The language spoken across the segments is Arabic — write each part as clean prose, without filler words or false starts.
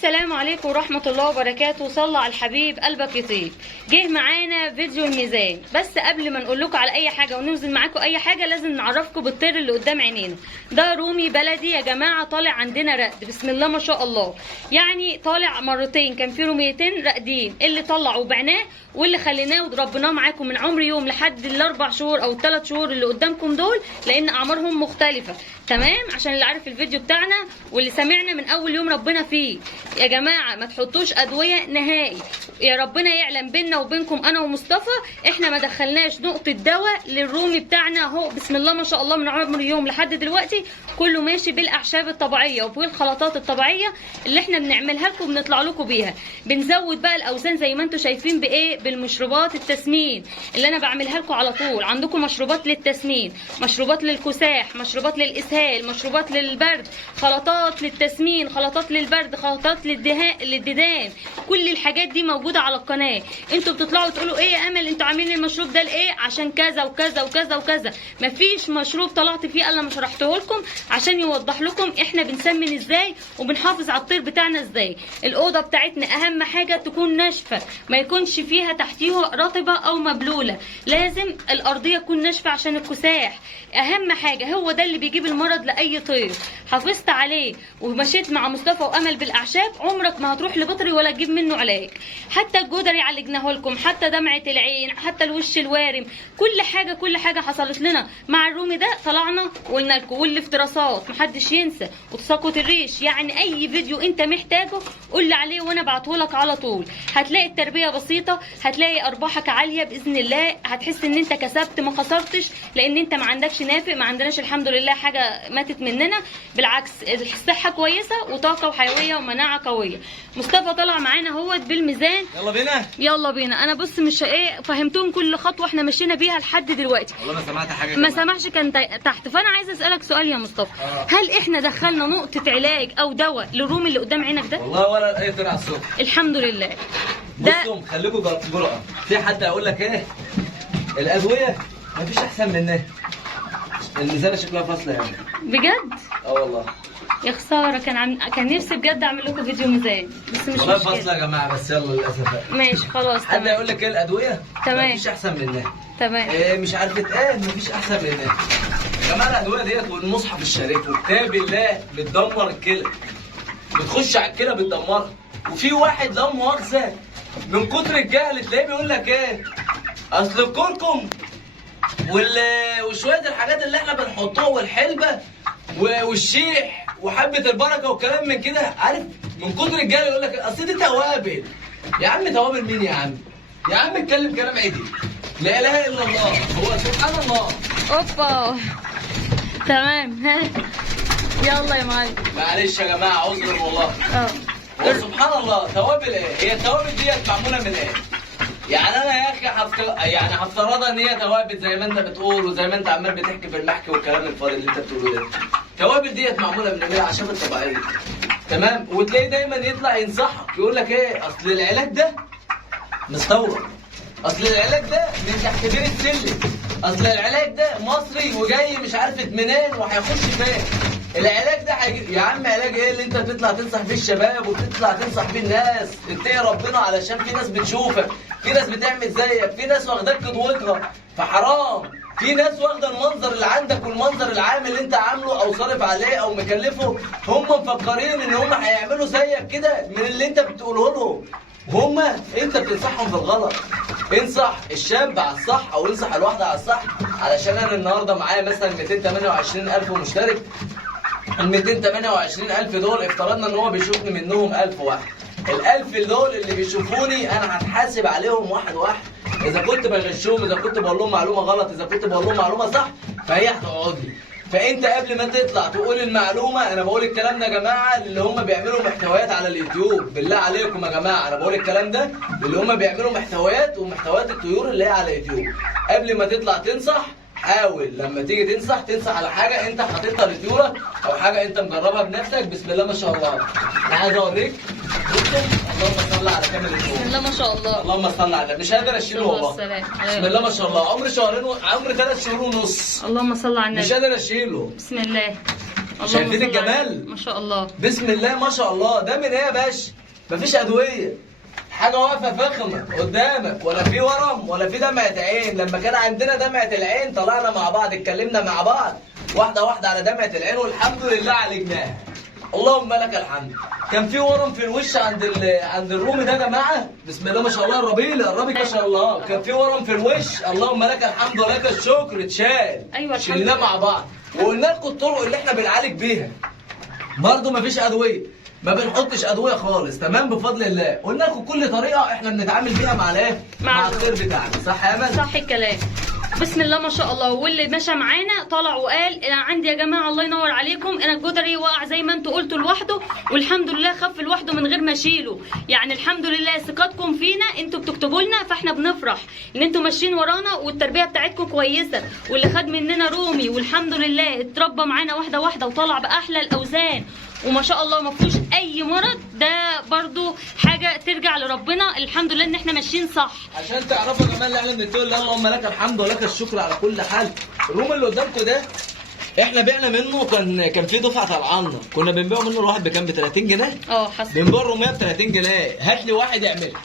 السلام عليكم ورحمة الله وبركاته. صلى على الحبيب قلبك يطيب. جه معانا فيديو الميزان، بس قبل ما نقول لكم على اي حاجة وننزل معاكم اي حاجة لازم نعرفكم بالطير اللي قدام عينينا. ده رومي بلدي يا جماعة، طالع عندنا رقد بسم الله ما شاء الله، يعني طالع مرتين، كان في روميتين راقدين، اللي طلع وبعناه واللي خليناه وربناه معاكم من عمر يوم لحد الاربع شهور او الثلاث شهور اللي قدامكم دول، لان اعمارهم مختلفة تمام، عشان اللي عارف الفيديو بتاعنا واللي سمعنا من اول يوم ربنا فيه. يا جماعه ما تحطوش ادويه نهائي، يا ربنا يعلم بيننا وبينكم انا ومصطفى، احنا ما دخلناش نقطه دواء للرومي بتاعنا اهو بسم الله ما شاء الله من عمر يوم لحد دلوقتي كله ماشي بالاعشاب الطبيعيه وبالخلطات الطبيعيه اللي احنا بنعملها لكم وبنطلع لكم بيها. بنزود بقى الاوزان زي ما انتم شايفين بايه؟ بالمشروبات التسمين اللي انا بعملها لكم على طول. عندكم مشروبات للتسمين، مشروبات للكساح، مشروبات للاسهال، مشروبات للبرد، خلطات للتسمين، خلطات للبرد، خلطات للديدان، كل الحاجات دي موجوده على القناه. انتوا بتطلعوا تقولوا ايه يا امل انتوا عاملين المشروب ده لايه؟ عشان كذا وكذا وكذا وكذا. مفيش مشروب طلعت فيه الا ما شرحته لكم عشان يوضح لكم احنا بنسمن ازاي وبنحافظ على الطير بتاعنا ازاي. الاوضه بتاعتنا اهم حاجه تكون ناشفه، ما يكونش فيها تحتيها رطبه او مبلوله، لازم الارضيه تكون ناشفه عشان الكساح اهم حاجه، هو ده اللي بيجيب المرض لاي طير. حافظت عليه ومشيت مع مصطفى وامل بالاعشاب، عمرك ما هتروح لبطري ولا تجيب منه علاج. حتى الجدري عالجناه لكم، حتى دمعه العين، حتى الوش الوارم، كل حاجه حصلت لنا مع الرومي ده طلعنا وقلنا لكم. والافتراسات محدش ينسى، وتساقط الريش، يعني اي فيديو انت محتاجه قول لي عليه وانا ابعته لك على طول. هتلاقي التربيه بسيطه، هتلاقي ارباحك عاليه باذن الله، هتحس ان انت كسبت ما خسرتش، لان انت ما عندكش نافق، ما عندناش الحمد لله حاجه ماتت مننا، بالعكس الصحه كويسه وطاقه وحيويه ومناعه قويه. مصطفى طلع معانا اهوت بالميزان. يلا بينا يلا بينا. انا بص مش ايه، فهمتهم كل خطوه احنا مشينا بيها لحد دلوقتي. والله ما سمعت حاجه ما كمان. سمعش كان تحت. فانا عايزه اسالك سؤال يا مصطفى، هل احنا دخلنا نقطه علاج او دواء للرومي اللي قدام عينك ده؟ والله ولا اي طير على الصبح. الحمد لله. بصوا خليكم جرأة، في حد هيقول لك ايه؟ الادويه مفيش احسن منها. الميزانه شكلها فاصله يعني. بجد؟ والله. يا خساره، كان نفسي بجد اعمل لكم فيديو ميزان، بس مش والله مشكله. فاصله يا جماعه، بس يلا للاسف. ماشي خلاص حد تمام. هيقول لك ايه الادويه؟ تمام. مفيش احسن منها. تمام. إيه مش عارفه ايه مفيش احسن منها. يا جماعه الادويه ديت والمصحف الشريف وكتاب الله بتدمر الكلى. بتخش على الكلى بتدمرها. وفي واحد لا مؤاخذه من كتر الجهل تلاقيه بيقول لك ايه؟ اصل الكركم وشويه الحاجات اللي احنا بنحطها والحلبه والشيح وحبه البركه والكلام من كده، عارف؟ من كتر الجهل يقول لك اصل دي توابل. يا عم توابل مين يا عم؟ يا عم اتكلم كلام عدل. لا اله الا الله، هو سبحان الله. اوبا تمام. ها يلا يا معلم. معلش يا جماعه عذر والله. اه سبحان الله. توابل ايه؟ هي التوابل ديت معموله من ايه؟ يعني انا يا اخي يعني هفترضها ان هي توابل زي ما انت بتقول وزي ما انت عمال بتحكي في المحكي والكلام الفاضي اللي انت بتقوله ده. التوابل ديت معموله من الاعشاب الطبيعيه. تمام؟ وتلاقي دايما يطلع ينصحك يقول لك ايه؟ اصل العلاج ده مستورد. اصل العلاج ده من تحت بير السلم. اصل العلاج ده مصري وجاي مش عارفه منين وهيخش فين. العلاج ده يا عم علاج ايه اللي انت بتطلع تنصح بيه الشباب وبتطلع تنصح بيه الناس؟ اتقي ربنا علشان في ناس بتشوفك، في ناس بتعمل زيك، في ناس واخداك قدوتها، فحرام. في ناس واخده المنظر اللي عندك والمنظر العام اللي انت عامله او صارف عليه او مكلفه، هم مفكرين ان هم هيعملوا زيك كده من اللي انت بتقوله لهم. هما انت بتنصحهم في الغلط. انصح الشاب على الصح او انصح الواحده على الصح. علشان انا النهارده معايا مثلا 228,000 مشترك. ال 228,000 دول افترضنا ان هو بيشوفني منهم 1000 واحد. ال1000 دول اللي بيشوفوني انا هتحاسب عليهم واحد واحد. اذا كنت بغشهم، اذا كنت بقول لهم معلومه غلط، اذا كنت بقول لهم معلومه صح، فهي هتقعد لي. فانت قبل ما تطلع تقول المعلومه، انا بقول الكلام ده يا جماعه اللي هم بيعملوا محتويات على اليوتيوب، بالله عليكم يا جماعه انا بقول الكلام ده اللي هم بيعملوا محتويات ومحتويات الطيور اللي هي على اليوتيوب. قبل ما تطلع تنصح حاول لما تيجي تنصح على حاجه انت حاططها لطيورك او حاجه انت مجربها بنفسك. بسم الله ما شاء الله. انا عايز اوريك. اللهم صل على كامل النور. بسم الله ما شاء الله. اللهم صل على النبي. مش قادر اشيله والله. بسم الله ما شاء الله. عمري 3 شهور ونص. اللهم صل على النبي. مش قادر اشيله. بسم الله. شايفين صل على الجمال؟ النبي. ما شاء الله. بسم الله ما شاء الله. ده من ايه يا باشا؟ مفيش ادويه، حاجه واقفه فخمه قدامك، ولا في ورم ولا في دمعه عين. لما كان عندنا دمعه العين طلعنا مع بعض اتكلمنا مع بعض واحده واحده على دمعه العين، والحمد لله عالجناها. اللهم لك الحمد. كان في ورم في الوش عند الرومي ده يا جماعه، بسم الله ما شاء الله. الربيع ما شاء الله. كان في ورم في الوش، اللهم لك الحمد ولك الشكر، اتشال. ايوه شلناه مع بعض، وقلنا لكم الطرق اللي احنا بنعالج بيها. برضه مفيش ادويه، ما بنحطش ادويه خالص، تمام بفضل الله. قلنا لكم كل طريقه احنا بنتعامل بيها مع الايه؟ مع الخير بتاعنا، صح يا امل؟ صح الكلام. بسم الله ما شاء الله. واللي مشى معانا طلع وقال انا عندي يا جماعه الله ينور عليكم، انا الجدري وقع زي ما انتوا قلتوا لوحده، والحمد لله خف لوحده من غير ما اشيله. يعني الحمد لله ثقتكم فينا، انتوا بتكتبوا لنا فاحنا بنفرح ان انتوا ماشيين ورانا والتربيه بتاعتكم كويسه. واللي خد مننا رومي والحمد لله اتربى معانا واحده واحده وطلع باحلى الاوزان وما شاء الله ما فيهوش اي مرض، ده برضو حاجه ترجع لربنا. الحمد لله ان احنا ماشيين صح. عشان تعرفوا يا جماعه اللي احنا بنقول اللهم لك الحمد ولك الشكر على كل حال. الروم اللي قدامكم ده احنا بعنا منه، كان في دفعه طلعنا، كنا بنبيعه منه الواحد بكام؟ ب 30 جنيه. حصل. بنبيع الروميه ب 30 جنيه. هات لي واحد يعملها،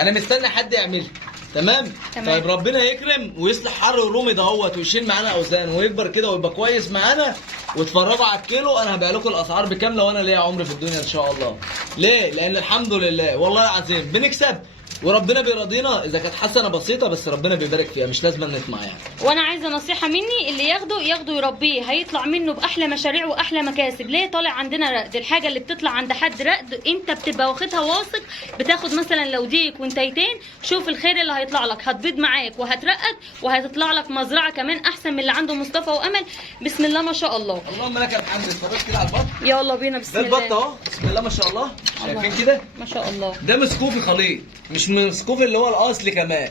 انا مستني حد يعملها. تمام. طيب ربنا يكرم ويصلح حر الرومي دهوت ويشيل معانا اوزان ويكبر كده ويبقى كويس معانا، واتفرجوا على الكيلو. انا هبيع لكم الاسعار بكام لو انا ليا عمر في الدنيا ان شاء الله. ليه؟ لان الحمد لله والله العظيم بنكسب وربنا بيرضينا. اذا كانت حسنه بسيطه بس ربنا بيبارك فيها، مش لازم نطمع يعني. وانا عايزه نصيحه مني، اللي ياخده يربيه، هيطلع منه باحلى مشاريع واحلى مكاسب. ليه؟ طالع عندنا رقد. الحاجه اللي بتطلع عند حد رقد انت بتبقى واخدها واثق، بتاخد مثلا لو ديك وانتيتين، شوف الخير اللي هيطلع لك، هتبيض معاك وهترقد وهتطلع لك مزرعه كمان احسن من اللي عنده مصطفى وامل. بسم الله ما شاء الله. اللهم لك الحمد. اتفرجت كده على البط؟ يلا بينا. بسم الله. ده البط اهو، بسم الله ما شاء الله. شايفين كده؟ ما شاء الله. ده مسكوفي خليط، مش مسكوفي اللي هو الاصلي كمان.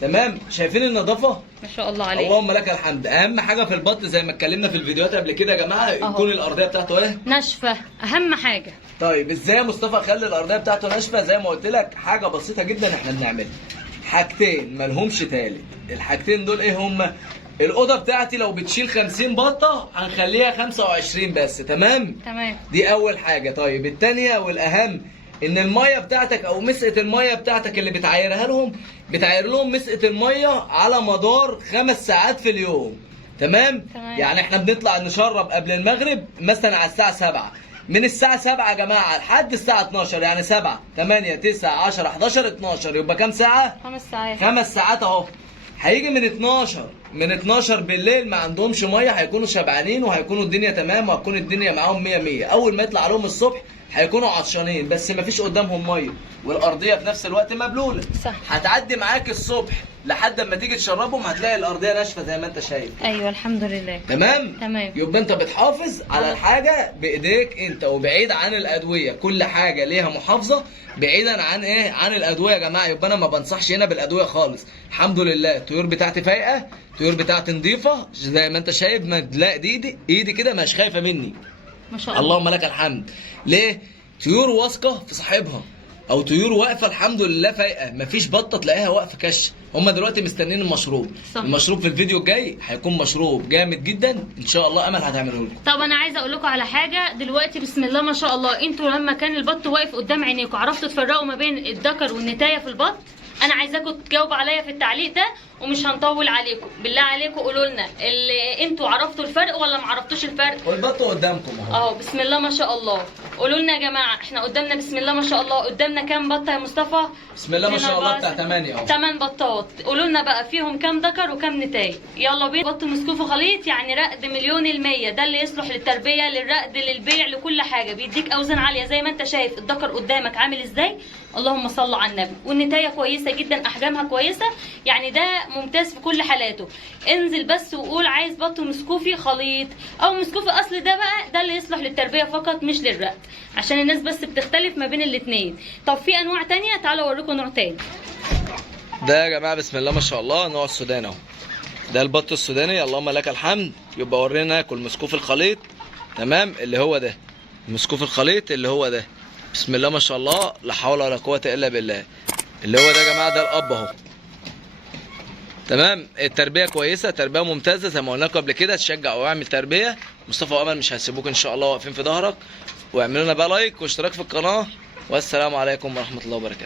تمام. شايفين النظافه؟ ما شاء الله عليك. اللهم لك الحمد. اهم حاجه في البط زي ما اتكلمنا في الفيديوهات قبل كده يا جماعه، يكون الارضيه بتاعته ايه؟ ناشفه، اهم حاجه. طيب ازاي يا مصطفى اخلي الارضيه بتاعته ناشفه؟ زي ما قلت لك حاجه بسيطه جدا احنا بنعملها، حاجتين مالهمش تالت. الحاجتين دول ايه هما؟ الاوضه بتاعتي لو بتشيل 50 بطه هنخليها 25 بس. تمام. دي اول حاجه. طيب الثانيه والاهم، ان الميه بتاعتك او مسقه الميه بتاعتك اللي بتعايرها لهم، بتعاير لهم مسقه الميه على مدار 5 ساعات في اليوم. تمام. يعني احنا بنطلع نشرب قبل المغرب مثلا على الساعه 7، من الساعه 7 يا جماعه لحد الساعه 12، يعني 7 8 9 10 11 12، يبقى كام ساعه؟ 5 ساعات. 5 ساعات اهو. هيجي من 12 بالليل ما عندهمش ميه، هيكونوا شبعانين وهيكونوا الدنيا تمام وهتكون الدنيا معاهم 100 100. اول ما يطلع لهم الصبح هيكونوا عطشانين بس ما فيش قدامهم ميه، والارضيه في نفس الوقت مبلوله. صح. هتعدي معاك الصبح لحد اما تيجي تشربهم هتلاقي الارضيه ناشفه زي ما انت شايف. ايوه الحمد لله. تمام. يبقى انت بتحافظ على الحاجه بايديك انت وبعيد عن الادويه. كل حاجه ليها محافظه بعيدا عن ايه؟ عن الادويه يا جماعه. يبقى انا ما بنصحش هنا بالادويه خالص. الحمد لله الطيور بتاعتي فايقه، الطيور بتاعتي نظيفه زي ما انت شايف. ما لا ايدي كده مش خايفه مني. ما شاء الله. اللهم لك الحمد. ليه؟ طيور واثقه في صاحبها، او طيور واقفه الحمد لله فايقه. مفيش بطه تلاقيها واقفه كش. هم دلوقتي مستنيين المشروب. صح. المشروب في الفيديو الجاي هيكون مشروب جامد جدا ان شاء الله. امل هتعمله لكم. طب انا عايزه اقول لكم على حاجه دلوقتي. بسم الله ما شاء الله. انتوا لما كان البط واقف قدام عينيكم عرفتوا تفرقوا ما بين الذكر والنتايه في البط؟ انا عايزاكم تجاوبوا عليا في التعليق ده ومش هنطول عليكم. بالله عليكم قولوا لنا اللي انتوا عرفتوا الفرق ولا ما عرفتوش الفرق. والبط قدامكم اهو. بسم الله ما شاء الله. قولوا لنا يا جماعه احنا قدامنا بسم الله ما شاء الله قدامنا كام بطه يا مصطفى؟ بسم الله ما شاء الله بتاع 8 اهو. 8 بطات. قولوا لنا بقى فيهم كام ذكر وكام نتايه. يلا بينا. بط مسكوف خليط يعني رقد 100%. ده اللي يصلح للتربيه للرقد للبيع لكل حاجه. بيديك اوزان عاليه زي ما انت شايف. الذكر قدامك عامل ازاي؟ اللهم صل على النبي. والنتايه كويسه جدا، احجامها كويسه، يعني ده ممتاز في كل حالاته. انزل بس وقول عايز بط مسكوفي خليط او مسكوفي اصلي. ده بقى ده اللي يصلح للتربيه فقط مش للرقد، عشان الناس بس بتختلف ما بين الاثنين. طب في انواع تانية، تعالوا اوريكم نوع تاني. ده يا جماعه بسم الله ما شاء الله نوع السوداني اهو. ده البط السوداني اللهم لك الحمد. يبقى ورينا ناكل مسكوف الخليط. تمام. اللي هو ده مسكوف الخليط اللي هو ده. بسم الله ما شاء الله لا حول ولا قوه الا بالله. اللي هو ده يا جماعه ده الاب اهو. تمام. التربيه كويسه، تربيه ممتازه زي ما قلنا لكم قبل كده. تشجع واعمل تربيه مصطفى وامل مش هيسيبوك ان شاء الله، واقفين في ظهرك. واعملوا لنا بقى لايك واشتراك في القناه، والسلام عليكم ورحمه الله وبركاته.